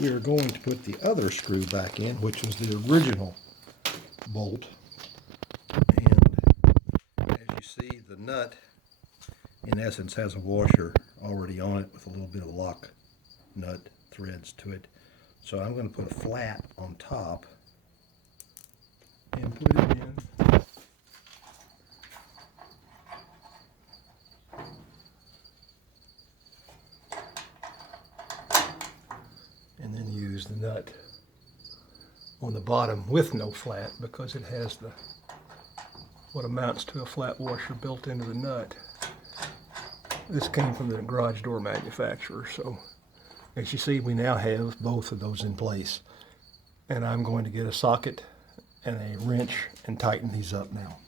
we're going to put the other screw back in, which was the original bolt. And as you see, the nut in essence has a washer already on it with a little bit of lock nut threads to it. So I'm going to put a flat on top and put it in. And then use the nut on the bottom with no flat, because it has the what amounts to a flat washer built into the nut. This came from the garage door manufacturer, so as you see, we now have both of those in place. And I'm going to get a socket and a wrench and tighten these up now.